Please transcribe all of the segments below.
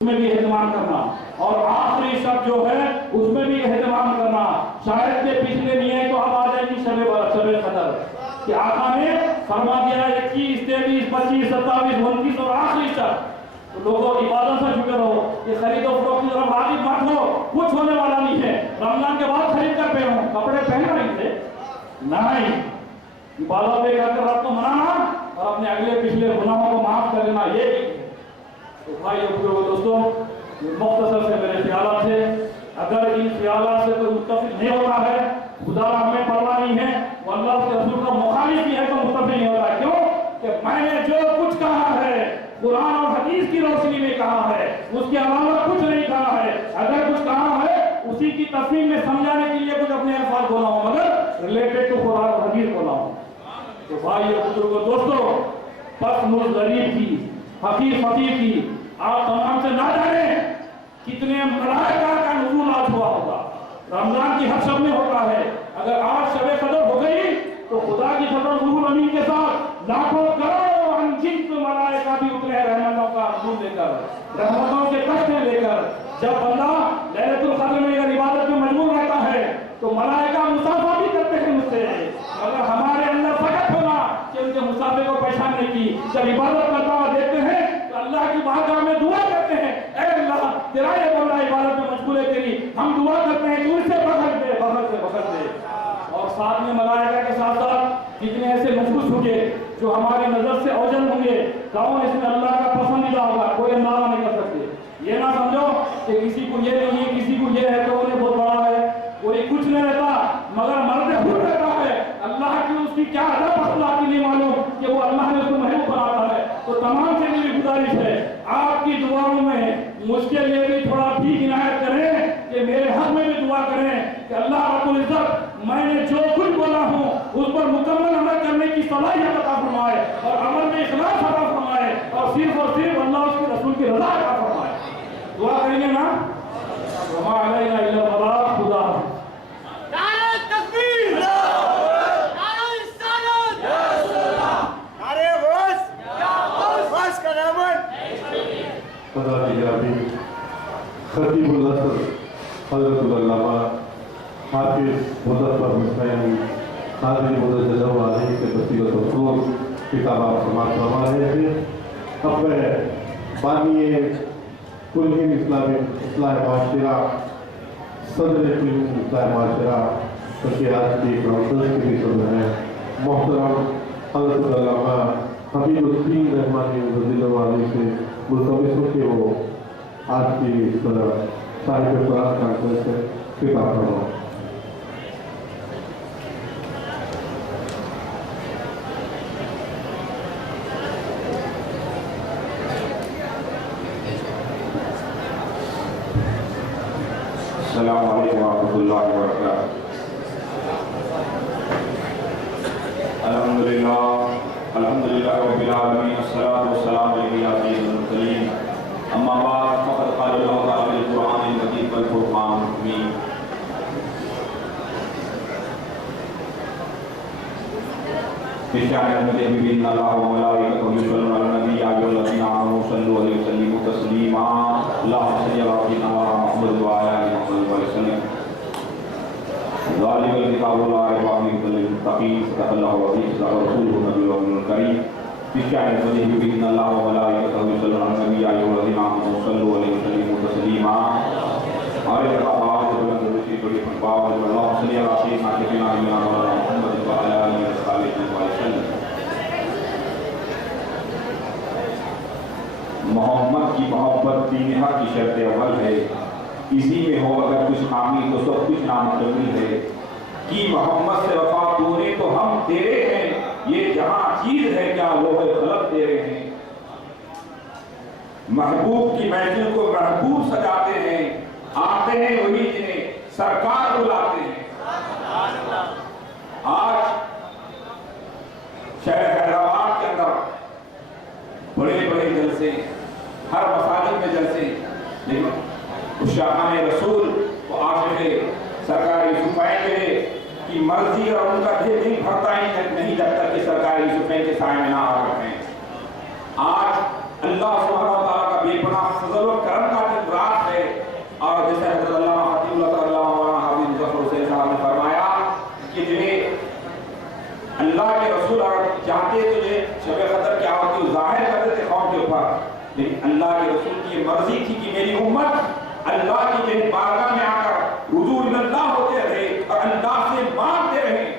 میں بھی اہتمام کرنا، اور آخری شب جو ہے اس میں بھی اہتمام کرنا۔ شاید کے پچھلے نہیں ہے تو اب آ جائے گی شب قدر کہ آقا نے فرما دیا 21، 23، 25، 27، 29 اور آخری شب۔ تو لوگوں عبادت سے جڑے رہو، یہ خرید و فروخت کی طرف راغب مت ہو، کچھ ہونے والا نہیں ہے۔ رمضان کے بعد خرید کر پہنو، کپڑے پہن رہے تھے نہیں، عبادت پہ کر رب کو منانا اور اپنے اگلے پچھلے گناہوں کو معاف کر لینا، یہ تو بھائی اور دوستوں، مختصر سے میرے خیالات تھے۔ اگر ان خیالات سے کوئی متفق نہیں ہوتا ہے، خدا ہمیں پرواہ نہیں ہے، وہ اللہ کے رسول کا مخالف بھی ہے تو متفق نہیں ہوتا ہے۔ کیوں کہ میں نے جو کچھ کہا ہے قرآن اور حدیث کی روشنی میں کہا ہے، اس کے علاوہ کچھ نہیں کہا ہے۔ اگر کچھ کہا ہے اسی کی تفصیل میں سمجھانے کے لیے کچھ اپنے الفاظ بولا ہوں، مگر ریلیٹڈ ٹو قرآن اور حدیث بولا ہوں۔ تو بھائی اور بزرگوں، دوستوں، پس غریب کی، فقیر کی، آپ تمام سے نہ جانیں کتنے ملائکہ کا نزول آج ہوا ہوگا۔ رمضان کی ہر شب میں ہوتا ہے، اگر آج شب قدر ہو گئی تو خدا کی قدر نزول امین کے ساتھ لاکھوں کروڑوں انگنت ملائکہ بھی اترے رحمتوں کا نزول لے کر، رحمتوں کے کشتے لے کر۔ جب بندہ لیلۃ القدر میں اگر عبادت میں مشغول رہتا ہے تو ملائکہ مسافہ بھی کرتے ہیں مجھ سے، اگر ہمارے اندر فقط ہونا کہ ان کے مسافے کو پہچاننے کی، جب عبادت کرتا ہوا دیکھتے ہیں تو اللہ کی بارگاہ میں دعا کرتے ہیں، اے اللہ تیرا یہ بندہ عبادت میں مشغول ہے تیری، ہم دعا کرتے ہیں تو اسے بخش دے۔ اور ساتھ میں ملائکہ کے ساتھ ساتھ کتنے ایسے نفوس ہوں گے جو ہماری نظر سے اوجھل ہوں گے، کون اس میں اللہ کا پسندیدہ ہوگا، کوئی اندازہ نہیں کر سکتے۔ یہ نہ سمجھو کہ کسی کو یہ نہیں ہے، کسی کو یہ ہے تو انہیں بہت بڑا ہے، کوئی کچھ نہیں رہتا مگر مرد خود رہتا ہے۔ اللہ کی اس کی کیا ادا پسند آتی نہیں معلوم کہ وہ اللہ نے اس کو محبوب بناتا ہے۔ تو تمام سے میری گزارش ہے آپ کی دعاؤں میں مجھ کے لیے بھی تھوڑا ٹھیک عنایت کریں کہ میرے حق میں بھی دعا کریں کہ اللہ رب العزت میں نے جو کچھ بولا ہوں اس پر مکمل عمل کرنے کی صلاحیت عطا فرمائے، اور عمل میں اخلاص عطا فرمائے، اور صرف اللہ اس کے رسول کی رضا عطا فرمائے۔ دعا کریں گے نا؟ وما علینا الا البلاغ۔ خدا حافظ۔ خطیب الاسر حضرت العلامہ حافظ مظفر حسین حاضر مدجل علیہ کے بصیرت اصول کتاب آپ سماعت فرما رہے تھے۔ اب میں بانی کل ہند اسلامی اصلاح معاشرہ، صدر کل ہند اصلاح معاشرہ کہ آج کی کانفرنس کے بھی صدر ہیں محترم حضرت العلامہ حبیب الدین رحمانی مدجل علیہ سے ملتمس ہو کہ وہ آج کی اس صاحب قرآن کانفرنس سے خطاب فرمائیں۔ السلام علیکم ورحمۃ اللہ وبرکاتہ۔ الحمدللہ رب العالمین، والصلاۃ والسلام علی سید المرسلین، اما بعد فقد قال اللہ تعالی فی القرآن المجید والفرقان المبین۔ بشأن رحمت ان اللہ وملائکتہ یصلون علی النبی یا ایھا الذین آمنوا صلوا علیہ وسلموا تسلیما، اللہم صل علی سیدنا محمد وعلی آل محمد وسلم۔ ذالک الکتاب لا ریب فیہ ھدی للمتقین، صدق اللہ العظیم، صدق رسولہ النبی الکریم۔ بشأن رحمت ان اللہ وملائکتہ یصلون علی النبی یا ایھا الذین آمنوا صلوا علیہ وسلموا تسلیما۔ ہمارے خطابات کو بلند روشی بڑی پنباب اللہم صل علی سیدنا سیدنا مولانا محمد وعلی آلہ وصحبہ وسلم۔ محمد کی محبت دین حق کی شرط اول ہے، اسی میں ہو اگر کچھ خامی تو سب کچھ نامکمل ہے۔ کی محمد سے وفا تو نے تو ہم تیرے ہیں، یہ جہاں چیز ہے کیا لوح خلق تیرے ہیں۔ محبوب کی محفل کو محبوب سجاتے ہیں، آتے ہیں وہی جنہیں سرکار بلاتے ہیں۔ آج شہر حیدرآباد کے اندر بڑے بڑے جلسے، ہر مساجد میں جلسے، لیکن شاہان رسول و عاشق سرکار یوسفین کی مرضی اور ان کا دل نہیں بھرتا ہی نہیں جب تک کہ سرکار یوسفین کے سائے میں نہ آ رکھیں۔ آج اللہ سبحانہ و تعالیٰ کا بے پناہ فضل و کرم اور جیسے حضرت علامہ خطیب اللہ تعالیٰ مولانا حافظ مظفر حسین صاحب نے فرمایا کہ جو اللہ کے رسول اگر چاہتے تو جو شب قدر کیا ہوتی ہے ظاہر کرتے تھے قوم کے اوپر، لیکن اللہ کے رسول کی یہ مرضی تھی کہ میری امت اللہ کی جو بارگاہ میں آ کر رجوع اللہ ہوتے رہے اور اللہ سے مانگتے رہے۔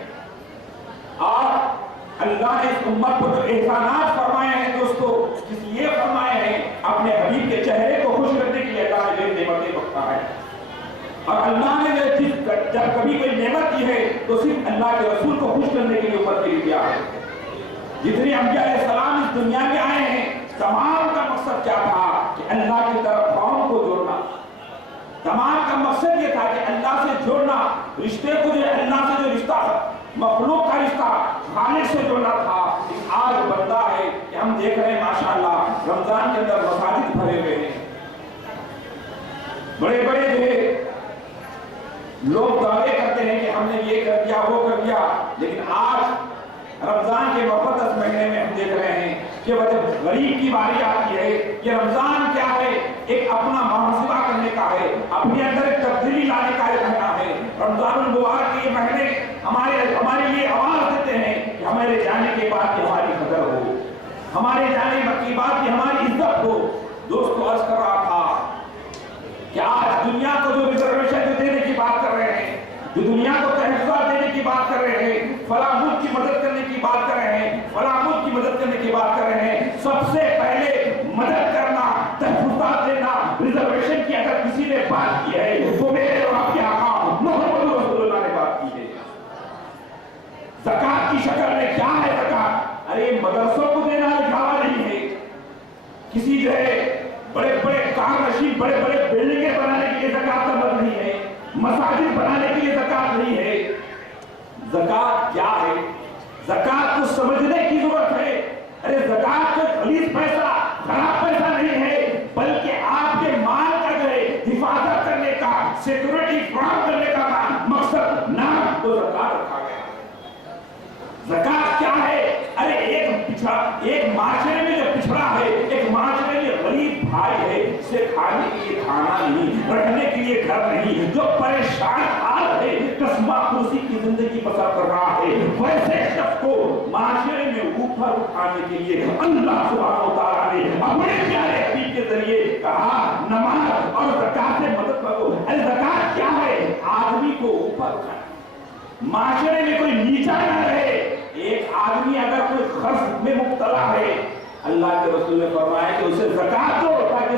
اور اللہ نے اس امت کو جو احسانات فرمائے ہیں دوستو، اس لیے فرمائے ہیں اپنے حبیب کے چہرے کو خوش کرنے کے لیے اللہ نے جو نعمتیں بخشا ہے۔ اور اللہ نے جب کبھی کوئی نعمت دی ہے تو صرف اللہ کے رسول کو خوش کرنے کے لیے امت کے لیے دیا ہے۔ جتنے انبیاء علیہ السلام اس دنیا میں آئے ہیں تمام کا مقصد کیا تھا کہ اللہ کی طرف قوم کو جوڑنا، تمام کا مقصد یہ تھا کہ اللہ سے جوڑنا، رشتے کو جو اللہ سے جو رشتہ مخلوق کا رشتہ خالق سے جوڑنا تھا۔ آج بندہ ہے کہ ہم دیکھ رہے ہیں ماشاءاللہ رمضان کے اندر مساجد بھرے ہوئے ہیں، بڑے بڑے جو ہے لوگ دعوے کرتے ہیں کہ ہم نے یہ کر دیا وہ کر دیا، لیکن آج رمضان کے مقدس مہینے میں ہم دیکھ رہے ہیں کہ جب غریب کی باری آتی ہے کہ رمضان کیا ہے، ایک اپنا محاسبہ کرنے کا ہے، اپنے اندر ایک تبدیلی لانے کا ایک مہینہ ہے۔ رمضان المبارک کے یہ مہینے ہمارے لیے آواز دیتے ہیں کہ ہمارے جانے کے بعد کی ہماری قدر ہو، ہمارے جانے کے بعد کی ہماری عزت ہو۔ دوستو عرض کر رہا تھا کہ آج دنیا کو جو ریزرویشن دینے کی بات کر رہے ہیں، جو دنیا کو تحفظات دینے کی بات کر رہے ہیں، فلاں ملک کی مدد کرنے کی بات کر رہے ہیں، فلاں ملک کی مدد کرنے کی بات کر رہے ہیں، سب سے پہلے مدد کرنا، تحفظات دینا، ریزرویشن کی اگر کسی نے بات کی ہے تو میرے اور آپ کے آقا محمد رسول اللہ نے بات کی ہے۔ زکات کی شکل میں کیا ہے زکات؟ ارے مدرسوں کو دینا دکھاوا نہیں ہے، کسی جو ہے بڑے بڑے کار نشین بڑے بڑے بلڈنگیں بنانے کے لیے زکات کا مطلب نہیں ہے، مساجد بنانے کے لیے زکات نہیں ہے۔ زکات کیا ہے؟ زکات کو سمجھنے کی ضرورت ہے۔ ارے زکات کوئی خلیص پیسہ، خراب پیسہ نہیں ہے، بلکہ آپ کے مال کا جو ہے حفاظت کرنے کا، سیکورٹی فراہم کرنے کا مقصد نام کو زکات رکھا گیا۔ زکات کیا ہے؟ ارے ایک معاشرے میں جو پچھڑا ہے، ایک معاشرے میں غریب بھائی ہے، اسے کھانے کے لیے کھانا نہیں، رہنے کے لیے گھر نہیں، جو پریشان حال ہے، قسمہ کرسی کی زندگی بسر کر رہا ہے، ویسے شخص کو معاشرے میں اوپر اٹھانے کے لیے اللہ سبحانہ وتعالیٰ نے اپنے پیارے حبیب کے ذریعے کہا نماز اور زکات سے مدد کرو۔ ارے زکات کیا ہے؟ آدمی کو اوپر اٹھانا، معاشرے میں کوئی نیچا نہ رہے۔ ایک آدمی اگر کوئی قرض میں مبتلا ہے، اللہ کے رسول نے فرمایا کہ اسے زکات دو تاکہ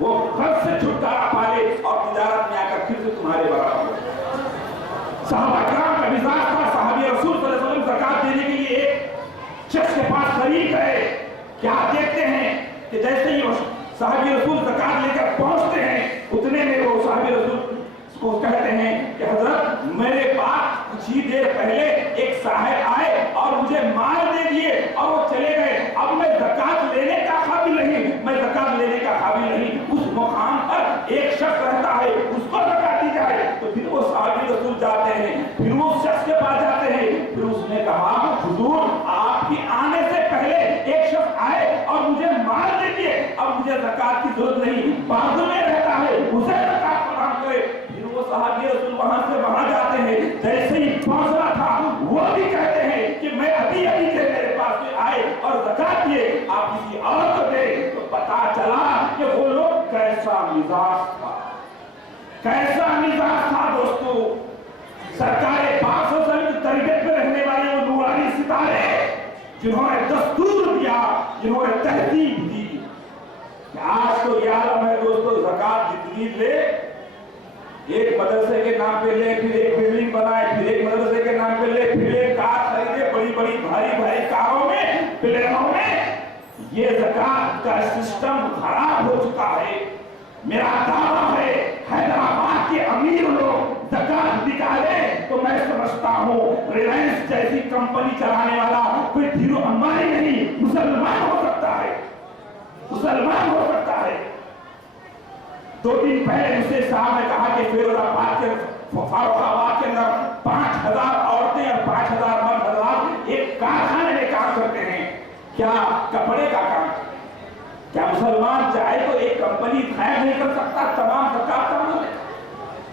وہ قرض سے چھٹکارا پائے اور تجارت میں آ کر پھر سے تمہارے برابر ہو۔ صحابہ کرام کا مزاج تھا، صحابی رسول صلی اللہ علیہ وسلم زکات دینے کے لیے ایک شخص کے پاس طریق ہے کہ آپ دیکھتے ہیں کہ جیسے ہی صحابی رسول زکات لے کر پہنچتے ہیں اتنے میں وہ صحابی رسول کو کہتے ہیں کہ حضرت میرے پاس کچھ ہی دیر پہلے ایک صاحب آئے اور مجھے مال دے دیے اور وہ چلے گئے، اب میں زکات لینے کا قابل نہیں، میں زکات لینے کا قابل نہیں۔ اس مقام پر ایک شخص رہتا ہے، اس کو زکات دی جائے تو پھر وہ صحابی رسول جاتے ہیں، پھر وہ شخص کے پاس جاتے ہیں، پھر اس نے کہا حضور آپ کی آنے سے پہلے ایک شخص آئے اور مجھے مال دے دیے، اب مجھے زکات کی ضرورت نہیں، بازو میں رہتا ہے، اسے زکات فراہم کرے۔ وہ صحابی رسول وہاں سے وہاں جاتے ہیں، جیسے ہی فاصلہ تھا وہ بھی کہتے ہیں کہ میں ابھی سے میرے پاس میں آئے اور زکات دیے، آپ کسی اور کو دے، تو پتا چلا کہ وہ لوگ کیسا مزاج تھا، کیسا مزاج تھا دوستو۔ سرکار پاک صلی اللہ علیہ وسلم کی تربیت میں رہنے والے وہ نورانی ستارے جنہوں نے دستور دیا، جنہوں نے تہذیب دی۔ آج تو یہ عالم ہے دوستو، زکات جتنی لے، ایک مدرسے کے نام پہ لے، پھر ایک بلڈنگ بنائے، پھر ایک مدرسے کے نام پہ لے، پھر ایک کار خریدے، بڑی بڑی بھاری کاروں میں، پلیروں میں۔ یہ زکات کا سسٹم خراب ہو چکا ہے۔ میرا دعویٰ ہے حیدرآباد کے امیر لوگ زکات نکالے تو میں سمجھتا ہوں ریلائنس جیسی کمپنی چلانے والا کوئی دھیرو امبانی نہیں، مسلمان ہو سکتا ہے، مسلمان ہو سکتا ہے۔ 2 دن پہلے مجھے صاحب نے کہا کہ فیروز آباد کے فاروق آباد کے اندر 5000 عورتیں اور 5000 مرد حضرات ایک کارخانے میں کام کرتے ہیں۔ کیا کپڑے کا کام؟ کیا مسلمان چاہے تو ایک کمپنی غائب نہیں کر سکتا تمام زکات کا؟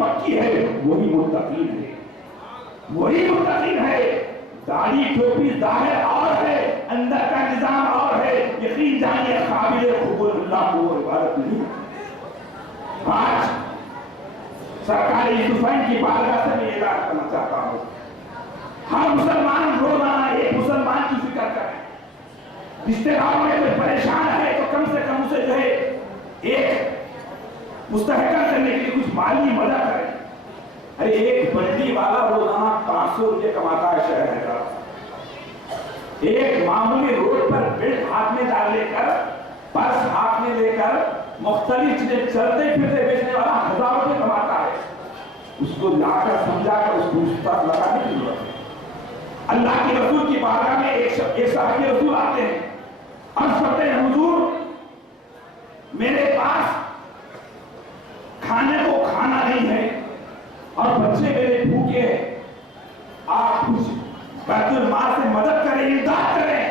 پکی ہے وہی متقین ہے، وہی متقین ہے۔ داڑھی ٹوپی ظاہر اور ہے، اندر کا نظام اور ہے، یقین جانیے قابل قبول اللہ کو عبادت نہیں۔ آج سرکاری حسین کی بارگاہ سے میں اعلان کرنا چاہتا ہوں، ہم مسلمان روزانہ ایک مسلمان کی فکر کریں، رشتے داروں میں کوئی پریشان ہے تو کم سے کم اسے جو ہے ایک مستحکم کرنے کے لیے کچھ مالی مدد کریں۔ ارے ایک بنڈی والا روزانہ 500 روپے کماتا ہے شہر حیدرآباد، ایک معمولی روڈ پر بیلٹ ہاتھ میں ڈال لے کر، پرس ہاتھ میں لے کر مختلف چیزیں چلتے پھرتے بیچنے والا 1000 روپے کماتا ہے، اس کو لا کر سمجھا کر اس کو استاد لگانے کی ضرورت ہے۔ اللہ کے رسول کی بارگاہ میں ایک صحابی رسول آتے ہیں، عرض کرتے ہیں حضور میرے پاس کھانے کو کھانا نہیں ہے اور بچے میرے بھوکے ہیں، آپ کچھ بیت المال سے مدد کریں، امداد کریں۔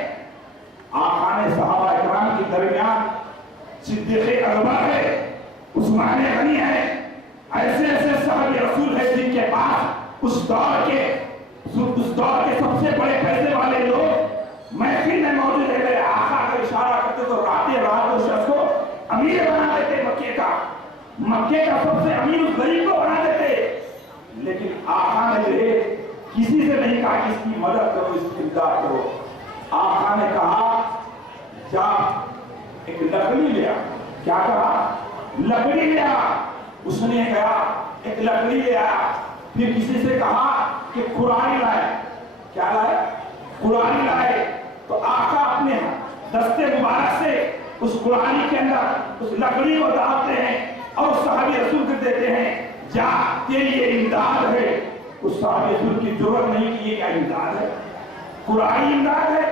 آقا نے صحابہ اکرام کے درمیان صدیق اکبر ہے، عثمان غنی ہے، ایسے ایسے صحابی رسول ہیں جن کے پاس اس دور کے سب سے بڑے پیسے والے لوگ محفل میں موجود ہے۔ آقا اگر اشارہ کرتے تو راتیں رات اس شخص کو امیر بنا دیتے، مکے کا سب سے امیر اس غریب کو بنا دیتے، لیکن آقا نے جو ہے کسی سے نہیں کہا کہ اس کی مدد کرو، اس کی امداد کرو۔ آقا نے کہا جا ایک لکڑی لیا، کیا کہا؟ لکڑی لیا۔ اس نے کہا ایک لکڑی لیا، پھر کسی سے کہا کہ قرآن لائے، کیا لائے؟ قرآن لائے۔ تو آقا اپنے دستے مبارک سے اس قرآن کے اندر اس لکڑی کو ڈالتے ہیں اور صحابی رسول کو دیتے ہیں، جا تیری یہ امداد ہے۔ اس صحابی رسول کی ضرورت نہیں کہ یہ کیا امداد ہے، قرآن امداد ہے،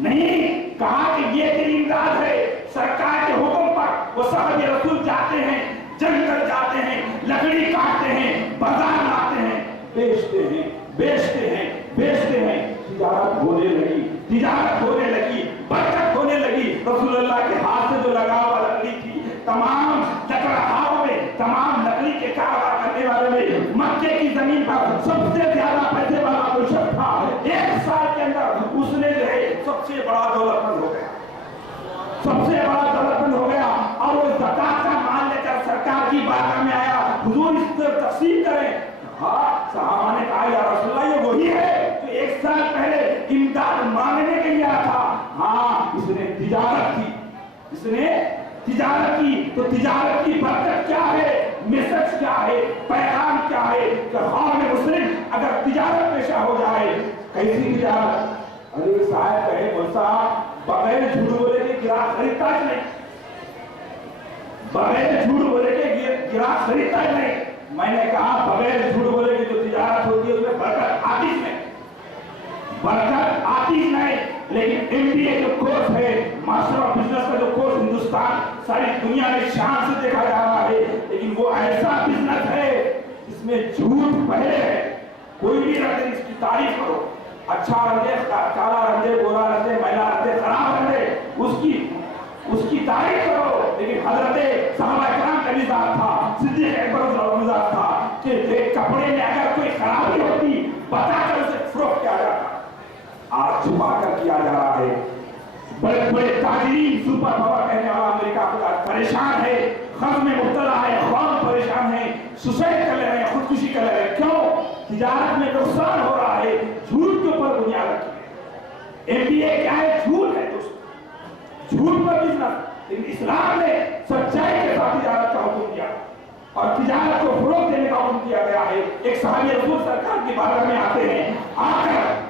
نہیں، کہا کہ یہ تیری امداد ہے۔ سرکار کے حکم پر وہ صحابی رسول جاتے ہیں، جنگ کر جاتے ہیں، لکڑی کاٹتے ہیں، بازار لاتے ہیں، بیچتے ہیں، بیچتے ہیں، بیچتے ہیں۔ تجارت ہونے لگی، تجارت ہونے لگی، برکت ہونے لگی۔ رسول اللہ کے ہاتھ سے جو لگا ہوا لکڑی تھی، تمام لکڑہاؤں میں، تمام لکڑی کے کاروبار کرنے والے میں مکے کی زمین پر سب سے زیادہ پیسے والا کوئی شخص تھا۔ 1 سال کے اندر اس نے جو ہے سب سے بڑا دولت مند ہو گیا، سب سے بڑا دولت مند ہو گیا، اور وہ زکات کا مال لے کر سرکار کی بارگاہ میں آیا، حضور اس کو تقسیم کریں۔ ہاں، صحابہ نے کہا یا رسول اللہ یہ وہی ہے تو 1 سال پہلے امداد مانگنے کے لیے آیا تھا۔ ہاں، اس نے تجارت کی، اس نے تجارت کی، تو تجارت کی برکت کیا ہے، میسج کیا ہے، پیغام کیا ہے کہ قوم مسلم اگر تجارت پیشہ ہو جائے، کیسی تجارت؟ ارے صاحب کہے بولتا بغیر جھوٹ بولے کے گراہ خریدتا ہی نہیں، بغیر جھوٹ بولے کے گراہ خریدتا ہی نہیں۔ میں نے کہا بغیر جھوٹ بولے کی جو تجارت ہوتی ہے اس میں برکت آتی نہیں، برکت آتی نہیں۔ لیکن MBA جو کورس ہے، ماسٹر آف بزنس کا جو کورس ہندوستان ساری دنیا میں شان سے دیکھا جا رہا ہے، لیکن وہ ایسا بزنس ہے اس میں جھوٹ پہلے ہے۔ کوئی بھی رنگ اس کی تعریف کرو، اچھا رنگے، کالا رنگے، گورا رنگے، میلا رنگے، خراب رنگے، اس کی تعریف کرو، لیکن حضرت صحابہ کرام کا مزاج تھا، صدیق اکبر کا مزاج تھا کہ کپڑے میں اگر کوئی خرابی ہوتی بتا کر اسے فروخت کیا جاتا، آج چھپا کر کیا جا رہا ہے۔ بڑے بڑے تاجرین، سپر پاور کہنے والا امریکہ پریشان ہے، قرض میں مبتلا ہے، عوام پریشان ہے، سوسائڈ کر رہے ہیں، خودکشی کر رہے ہیں۔ کیوں؟ تجارت میں نقصان ہو رہا ہے، جھوٹ کے اوپر بنیاد رکھی ہے۔ MBA کیا ہے؟ جھوٹ ہے دوست، جھوٹ پر بزنس۔ لیکن اسلام نے سچائی کے ساتھ تجارت کا حکم دیا اور تجارت کو فروغ دینے کا حکم دیا گیا ہے۔ ایک صحابی رسول سرکار کی بارگاہ میں آتے ہیں، آ کر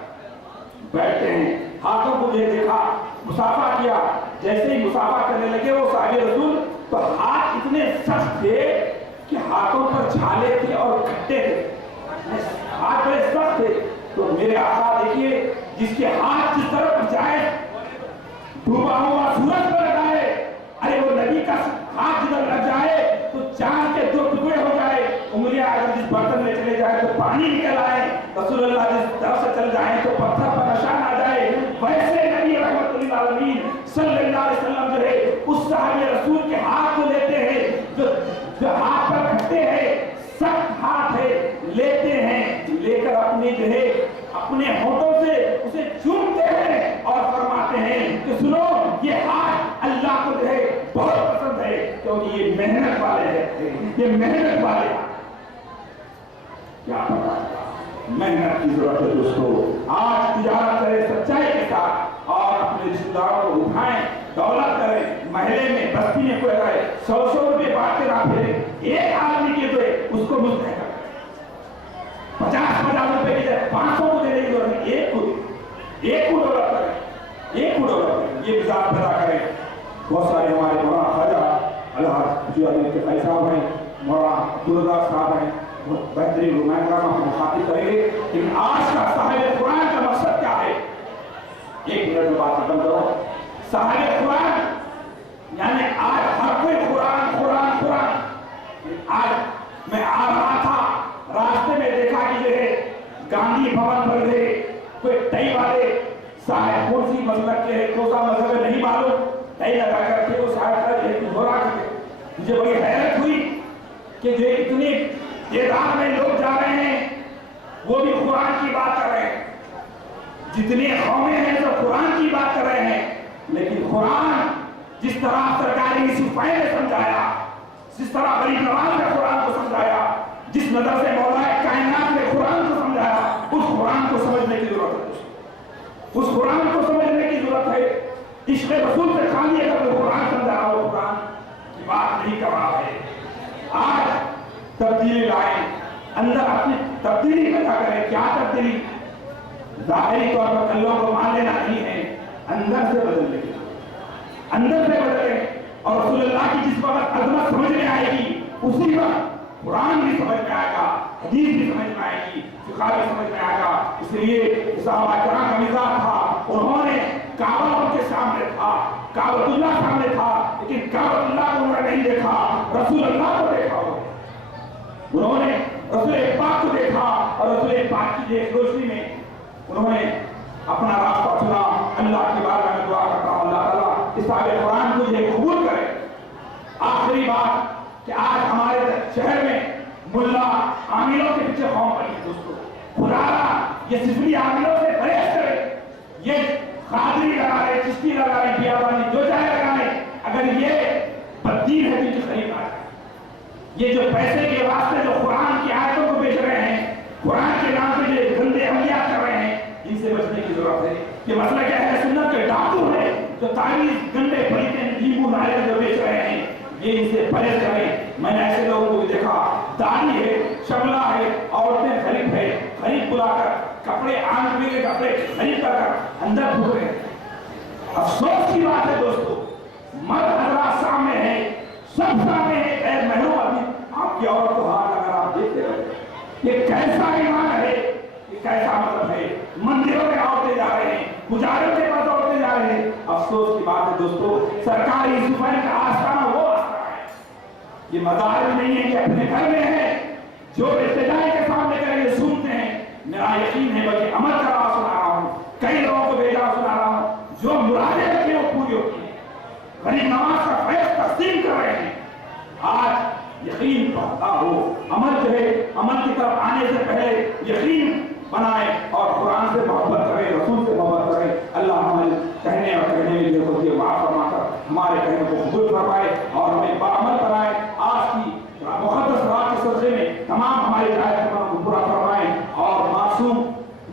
بیٹھتے ہیں، ہاتھوں کو دیکھا، مصافحہ کیا۔ جیسے ہی مصافحہ کرنے لگے وہ صحابی رسول، تو ہاتھ اتنے سخت تھے کہ ہاتھوں پر چھالے تھے اور کھٹے تھے، ہاتھ بڑے سخت تھے۔ تو میرے آقا دیکھیے، جس کے ہاتھ جس طرف جائے ڈوبا ہوا سورج پر لگائے، ارے وہ نبی کا ہاتھ جدھر لگ جائے تو چاند کے 2 ٹکڑے ہو جائے، انگلیاں اگر جس برتن میں چلے جائے تو پانی نکل آئے، رسول اللہ جس طرف سے چل جائیں تو پتھر پر نشان آ جائے، ویسے نبی رحمت للعالمین صلی اللہ علیہ وسلم جو ہے اس صحابی رسول کے ہاتھ کو لیتے ہیں جو ہاتھ پر کھٹے ہیں، سخت کہ سنو یہ ہاتھ اللہ کو جو ہے بہت پسند ہے کیونکہ یہ محنت والے ہیں، یہ محنت والے ہیں۔ کیا پتا محنت کی ضرورت ہے دوستو۔ آج تجارت کرے سچائی کے ساتھ اور اپنے رشتہ داروں کو اٹھائیں، دولت کریں، محلے میں بستی میں کوئی رہے 100 روپے بانٹ کے نہ پھیرے، ایک آدمی کے دے اس کو مستحق کریں، 50 روپے کی جائے 500 کو دینے کی ضرورت نہیں، ایک کو دولت کریں، ایک کو دولت کریں، یہ مزاج پیدا کریں۔ بہت سارے ہمارے مولانا خواجہ اللہ جو کے بھائی صاحب ہیں، مولانا عبدالرزاق صاحب ہیں، بہت بہترین رمائن کرام ہم مخاطب کریں گے، لیکن آج کا صاحب قرآن کا مقصد کیا ہے؟ ایک منٹ میں بات ختم کرو۔ صاحب قرآن یعنی آج ہر کوئی قرآن قرآن قرآن۔ آج میں آ رہا تھا، راستے میں دیکھا کہ یہ گاندھی بھون پر گئے کوئی ٹائی والے صاحب کون سی مسلک کے کون سا مذہب ہے نہیں معلوم، ٹائی لگا کر کے وہ صاحب کا یہ کچھ ہو رہا تھا۔ مجھے بڑی حیرت ہوئی کہ جو اتنی تعداد میں لوگ جا رہے ہیں وہ بھی قرآن کی بات کر رہے ہیں، جتنے قومیں ہیں جو قرآن کی بات کر رہے ہیں، لیکن قرآن جس طرح سرکار یوسف نے سمجھایا، جس طرح غریب نواز نے قرآن کو سمجھایا، جس نظر سے مولا کائنات نے قرآن کو سمجھایا، اس قرآن کو سمجھنے کی ضرورت ہے، اس قرآن کو سمجھنے کی ضرورت ہے۔ عشق رسول سے خالی اگر وہ قرآن سمجھا رہا ہو، قرآن کی بات نہیں کر رہا ہے۔ آج تبدیلی لائیں، اندر اپنی تبدیلی پیدا کریں۔ کیا تبدیلی؟ ظاہری طور پر اللہ کو مان لینا نہیں ہے، اندر سے بدلنے کی، اندر سے بدلیں۔ اور رسول اللہ کی جس وقت عظمت سمجھ میں آئے گی اسی وقت قرآن بھی سمجھ میں آئے گا، حدیث بھی سمجھ میں آئے گی، فقہ بھی سمجھ میں آئے گا۔ اس لیے صحابہ کرام کا مزاج تھا، انہوں نے کعبہ ان کے سامنے تھا، کعبۃ اللہ سامنے تھا، لیکن کعبۃ اللہ کو انہوں نے نہیں دیکھا، رسول اللہ کو دیکھا۔ انہوں نے رسول پاک کو دیکھا اور رسول پاک کی دیکھ روشنی میں انہوں نے اپنا راستہ چنا۔ اللہ کی بارگاہ میں دعا کرتا ہوں اللہ تعالیٰ اس صاحب قرآن کو یہ قبول کرے۔ آخری بات کہ آج ہمارے شہر میں ملا عاملوں کے پیچھے قوم پڑی ہے دوستو، خدا یہ سفری عاملوں سے پرہیز کرے، یہ قادری لگا رہے، چشتی لگا رہے، بیابانی جو چاہے لگا رہے، اگر یہ بددین ہے ان کی خرید آ جائے، یہ جو پیسے کے واسطے جو قرآن کی آیتوں کو بیچ رہے ہیں، قرآن کے نام پہ جو گندے عملیات کر رہے ہیں، ان سے بچنے کی ضرورت ہے۔ یہ مسئلہ کیا ہے؟ سنت کے ڈاکو ہے جو تعویذ گندے پلیتے نیمبو ناریل جو بیچ رہے ہیں، یہ ان سے پرہیز کریں۔ میں نے ایسے لوگوں کو بھی دیکھا، داڑھی ہے، شملہ ہے، عورتیں خرید ہے، خرید بلا کر کپڑے آنکھ میں کے کپڑے خرید کر اندر گھس رہے ہیں۔ افسوس کی بات ہے دوستو، مرد حضرات سامنے ہیں، سب سامنے ہیں، غیر محروم آدمی آپ کی عورت کو ہاتھ اگر آپ دیکھتے رہے، یہ کیسا ایمان ہے، یہ کیسا مطلب ہے؟ مندروں میں عورتیں جا رہے ہیں، پجاروں کے پاس عورتیں جا رہے ہیں۔ افسوس کی بات ہے دوستو، سرکار یوسف کا آستانہ وہ آستانہ ہے، یہ مزار میں نہیں ہے کہ اپنے گھر میں ہے، جو ابتدائی کے سامنے کریں گے سنتے ہیں، میرا یقین ہے بلکہ عمل کر رہا سنا رہا ہوں، کئی لوگوں کو بھیجا سنا رہا ہوں، جو مرادیں رکھیں وہ پوری ہوتی ہیں، غریب نواز کا فیض تقسیم کر رہے ہیں۔ آج یقین بڑھتا ہو، عمل جو ہے عمل کی طرف آنے سے پہلے یقین بنائے اور قرآن سے محبت کرے، رسول سے محبت کرے۔ اللہ ہمیں کہنے اور کہنے میں جو ہوتی ہے معاف فرما کر ہمارے کہنے کو قبول فرمائے اور ہمیں باعمل بنائے۔ آج کی مقدس رات کے سلسلے میں تمام ہماری رعایت کو پورا فرمائے اور معصوم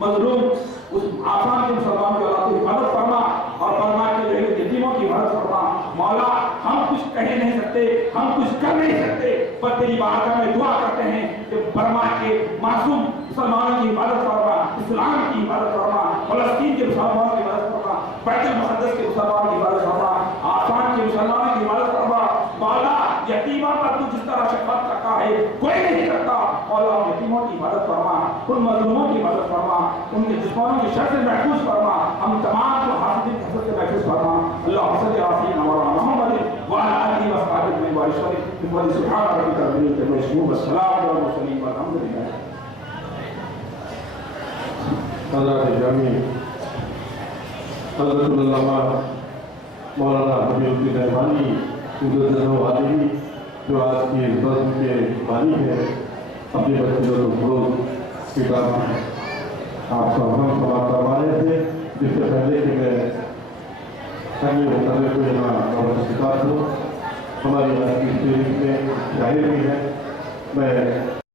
مظلوم اس آسان کے مسلمان کی اولاد کی حفاظت فرما اور فرما کے یتیموں کی حفاظت فرما۔ مولا ہم کچھ کہہ نہیں سکتے، ہم کچھ کر نہیں سکتے، پر تیری بارگاہ میں دعا کرتے ہیں کہ برما کے معصوم مسلمانوں کی حفاظت فرما، اسلام کی حفاظت فرما، فلسطین کے مسلمانوں کی حفاظت فرما، بیت المقدس کے مسلمانوں کی حفاظت فرما، آسان کے مسلمانوں کی حفاظت فرما۔ مولا یتیموں پر تو جس طرح شفقت کرتا ہے کوئی نہیں کرتا، مولا یتیموں کی حفاظت فرما، ان مظلوموں کی حفاظت فرما، ان کے دشمنوں کی شر سے محفوظ فرما، ہم تمام کو حاسدین کی حسد سے محفوظ فرما۔ اللہ صلی اللہ علیہ محمد وعلى آله وصحبه اجمعين وبارك سبحان ربك رب العزة عما يصفون والسلام على المرسلين والحمد لله۔ حضرات جامی حضرت علامہ مولانا حبیب الدین رحمانی علیہ جو آج کی نظم کے بانی ہے، اپنے بچوں کو فروغ کتاب آپ کا ہم سماعت کروا رہے تھے، جس سے پہلے کہ میں شامل ہوتے ہوئے یہاں نوشکار ہوں. ہماری آج کی تحریر میں شاعر بھی ہے. میں